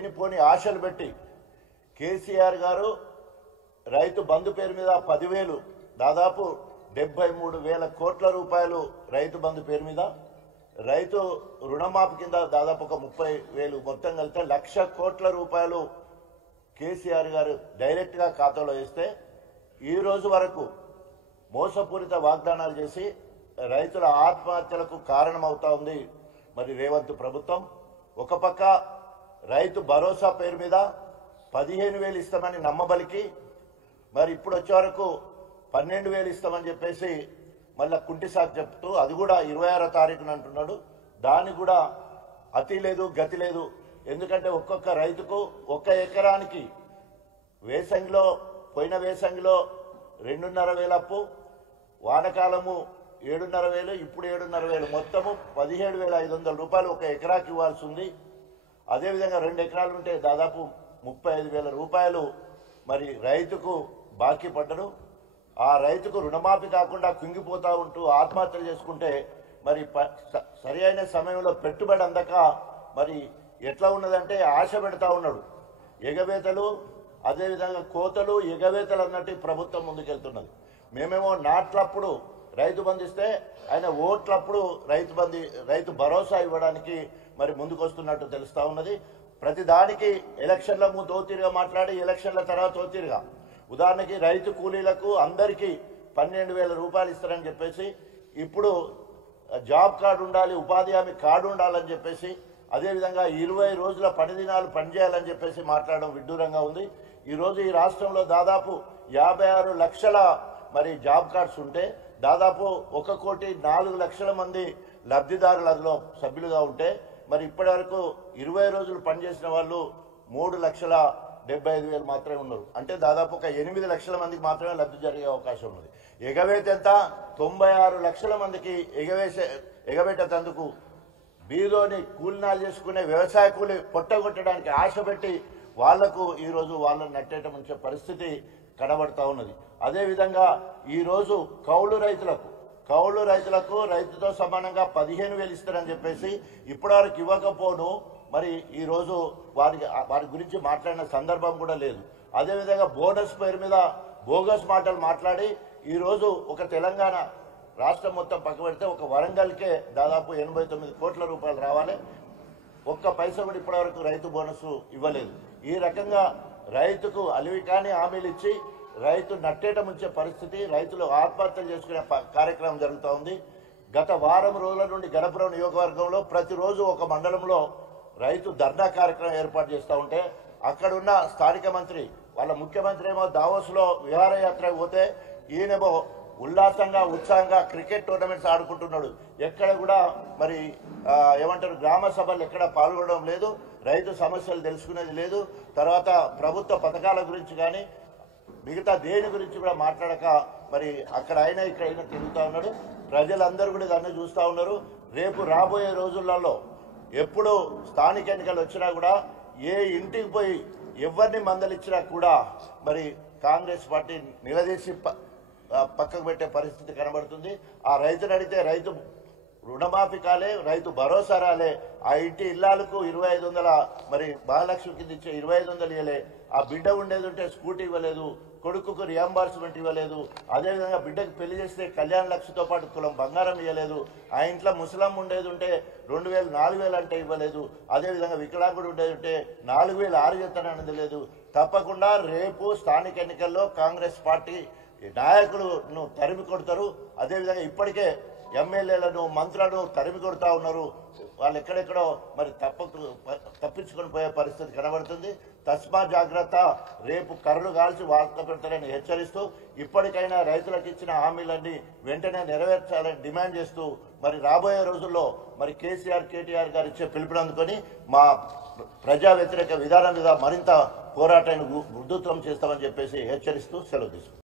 లేనిపోని ఆశలు పెట్టి కేసీఆర్ గారు రైతు బంధు పేరు మీద 10,000 దాదాపు 73,000 కోట్ల రూపాయలు రైతు బంధు పేరు మీద, రైతు రుణమాఫీ కింద దాదాపు ఒక 30,000 మొత్తం కలిపితే 1,00,000 కోట్ల రూపాయలు కేసీఆర్ గారు డైరెక్ట్గా ఖాతాలో వేస్తే ఈ రోజు వరకు మోసపూరిత వాగ్దానాలు చేసి రైతుల ఆత్మహత్యలకు కారణమవుతా ఉంది మరి రేవంత్ ప్రభుత్వం. ఒక పక్క రైతు భరోసా పేరు మీద 15,000 ఇస్తామని నమ్మబలికి మరి ఇప్పుడు వచ్చే వరకు 12,000 ఇస్తామని చెప్పేసి మళ్ళీ కుంటి సాకు చెప్తూ అది కూడా 26వ తారీఖున అంటున్నాడు. దానికి కూడా అతి లేదు గతి లేదు. ఎందుకంటే ఒక్కొక్క రైతుకు 1 ఎకరానికి వేసంగిలో పోయిన వేసంగిలో 2,500 అప్పు, వానకాలము 7,500, ఇప్పుడు 7,500, మొత్తము 17,500 రూపాయలు 1 ఎకరాకి ఇవ్వాల్సి ఉంది. అదేవిధంగా 2 ఎకరాలు ఉంటే దాదాపు 35,000 రూపాయలు మరి రైతుకు బాకీ పడ్డరు. ఆ రైతుకు రుణమాఫీ కాకుండా కుంగిపోతూ ఉంటూ ఆత్మహత్యలు చేసుకుంటే మరి సరి అయిన సమయంలో పెట్టుబడి అందక మరి ఎట్లా ఉన్నదంటే ఆశ పెడతా ఉన్నాడు. ఎగవేతలు, అదేవిధంగా కోతలు, ఎగవేతలు అన్నట్టు ప్రభుత్వం ముందుకెళ్తున్నది. మేమేమో నాట్లప్పుడు రైతు బంధిస్తే ఆయన ఓట్లప్పుడు రైతు భరోసా ఇవ్వడానికి మరి ముందుకొస్తున్నట్టు తెలుస్తూ ఉన్నది. ప్రతి దానికి ఎలక్షన్ల ముందు ఓతీరుగా మాట్లాడి ఎలక్షన్ల తర్వాత ఓతీరుగా, ఉదాహరణకి రైతు కూలీలకు అందరికీ 12,000 రూపాయలు ఇస్తారని చెప్పేసి, ఇప్పుడు జాబ్ కార్డు ఉండాలి, ఉపాధి హామీ కార్డు ఉండాలని చెప్పేసి, అదేవిధంగా 20 రోజుల పని దినాలు పనిచేయాలని చెప్పేసి మాట్లాడడం విడ్డూరంగా ఉంది. ఈరోజు ఈ రాష్ట్రంలో దాదాపు 56 లక్షల మరి జాబ్ కార్డ్స్ ఉంటే దాదాపు 1,04,00,000 మంది లబ్ధిదారులు అందులో సభ్యులుగా ఉంటే మరి ఇప్పటి వరకు 20 రోజులు పనిచేసిన వాళ్ళు 3,75,000 మాత్రమే ఉన్నారు. అంటే దాదాపు ఒక 8 లక్షల మందికి మాత్రమే లబ్ధి జరిగే అవకాశం ఉన్నది. ఎగవేత ఎంత? 96 లక్షల మందికి ఎగవేటందుకు బీదోని కూలినాలు చేసుకునే వ్యవసాయ కూలి పొట్టగొట్టడానికి ఆశ పెట్టి వాళ్లకు ఈరోజు వాళ్ళని నట్టేయటం ఉంచే పరిస్థితి కనబడతా ఉన్నది. అదేవిధంగా ఈరోజు కౌలు రైతులకు రైతుతో సమానంగా 15,000 ఇస్తారని చెప్పేసి ఇప్పటివరకు ఇవ్వకపోను మరి ఈరోజు వారి గురించి మాట్లాడిన సందర్భం కూడా లేదు. అదేవిధంగా బోనస్ పేరు మీద బోగస్ మాటలు మాట్లాడి ఈరోజు ఒక తెలంగాణ రాష్ట్రం మొత్తం పక్కబెడితే ఒక వరంగల్కే దాదాపు 89 కోట్ల రూపాయలు రావాలి. 1 పైసా కూడా ఇప్పటివరకు రైతు బోనస్ ఇవ్వలేదు. ఈ రకంగా రైతుకు అలివి కాని హామీలు ఇచ్చి రైతు నట్టేట ముంచే పరిస్థితి, రైతులు ఆత్మహత్యలు చేసుకునే కార్యక్రమం జరుగుతూ ఉంది. గత వారం రోజుల నుండి గణపురం నియోజకవర్గంలో ప్రతిరోజు ఒక మండలంలో రైతు ధర్నా కార్యక్రమం ఏర్పాటు చేస్తూ ఉంటే అక్కడున్న స్థానిక మంత్రి వాళ్ళ ముఖ్యమంత్రి ఏమో దావోస్లో విహారయాత్ర పోతే ఈయనేమో ఉల్లాసంగా ఉత్సాహంగా క్రికెట్ టోర్నమెంట్స్ ఆడుకుంటున్నాడు. ఎక్కడ కూడా మరి ఏమంటారు గ్రామ సభలు ఎక్కడ పాల్గొనడం లేదు, రైతు సమస్యలు తెలుసుకునేది లేదు. తర్వాత ప్రభుత్వ పథకాల గురించి కానీ మిగతా దేని గురించి కూడా మాట్లాడక మరి అక్కడ అయినా ఇక్కడ అయినా తిరుగుతూ ఉన్నాడు. ప్రజలందరూ కూడా దాన్ని చూస్తూ ఉన్నారు. రేపు రాబోయే రోజులలో ఎప్పుడు స్థానిక ఎన్నికలు వచ్చినా కూడా ఏ ఇంటికి పోయి ఎవరిని మందలిచ్చినా కూడా మరి కాంగ్రెస్ పార్టీ నిలదీసి పక్కకు పెట్టే పరిస్థితి కనబడుతుంది. ఆ రైతుని అడిగితే రైతు రుణమాఫీ కాలే, రైతు భరోసా రాలే, ఆ ఇంటి ఇల్లాలకు 2,500 మరి మహాలక్ష్మి కింద ఇచ్చే 2,500 ఇవ్వలే, ఆ బిడ్డ ఉండేది ఉంటే స్కూటీ ఇవ్వలేదు, కొడుకుకు రియంబర్స్మెంట్ ఇవ్వలేదు, అదేవిధంగా బిడ్డకు పెళ్లి చేస్తే కళ్యాణ లక్ష్మితో పాటు తులం బంగారం ఇవ్వలేదు, ఆ ఇంట్లో ముసలం ఉండేది ఉంటే 2,000 4,000 అంటే ఇవ్వలేదు, అదేవిధంగా వికలాంగుడు ఉండేది ఉంటే 4,000 6 చేస్తానని లేదు. తప్పకుండా రేపు స్థానిక ఎన్నికల్లో కాంగ్రెస్ పార్టీ నాయకులను తరిమి కొడతారు. అదేవిధంగా ఇప్పటికే ఎమ్మెల్యేలను మంత్రులను తరిమి కొడతా ఉన్నారు. వాళ్ళు ఎక్కడెక్కడో మరి తప్పించుకొని పోయే పరిస్థితి కనబడుతుంది. తస్మా జాగ్రత్త, రేపు కర్రలు కాల్చి వార్త పెడతారని హెచ్చరిస్తూ ఇప్పటికైనా రైతులకు ఇచ్చిన హామీలన్నీ వెంటనే నెరవేర్చాలని డిమాండ్ చేస్తూ మరి రాబోయే రోజుల్లో మరి కేటీఆర్ గారు ఇచ్చే పిలుపునందుకొని మా ప్రజా వ్యతిరేక విధానం మీద మరింత పోరాటాన్ని ఉధృతం చేస్తామని చెప్పేసి హెచ్చరిస్తూ సెలవు తీసుకుంటాం.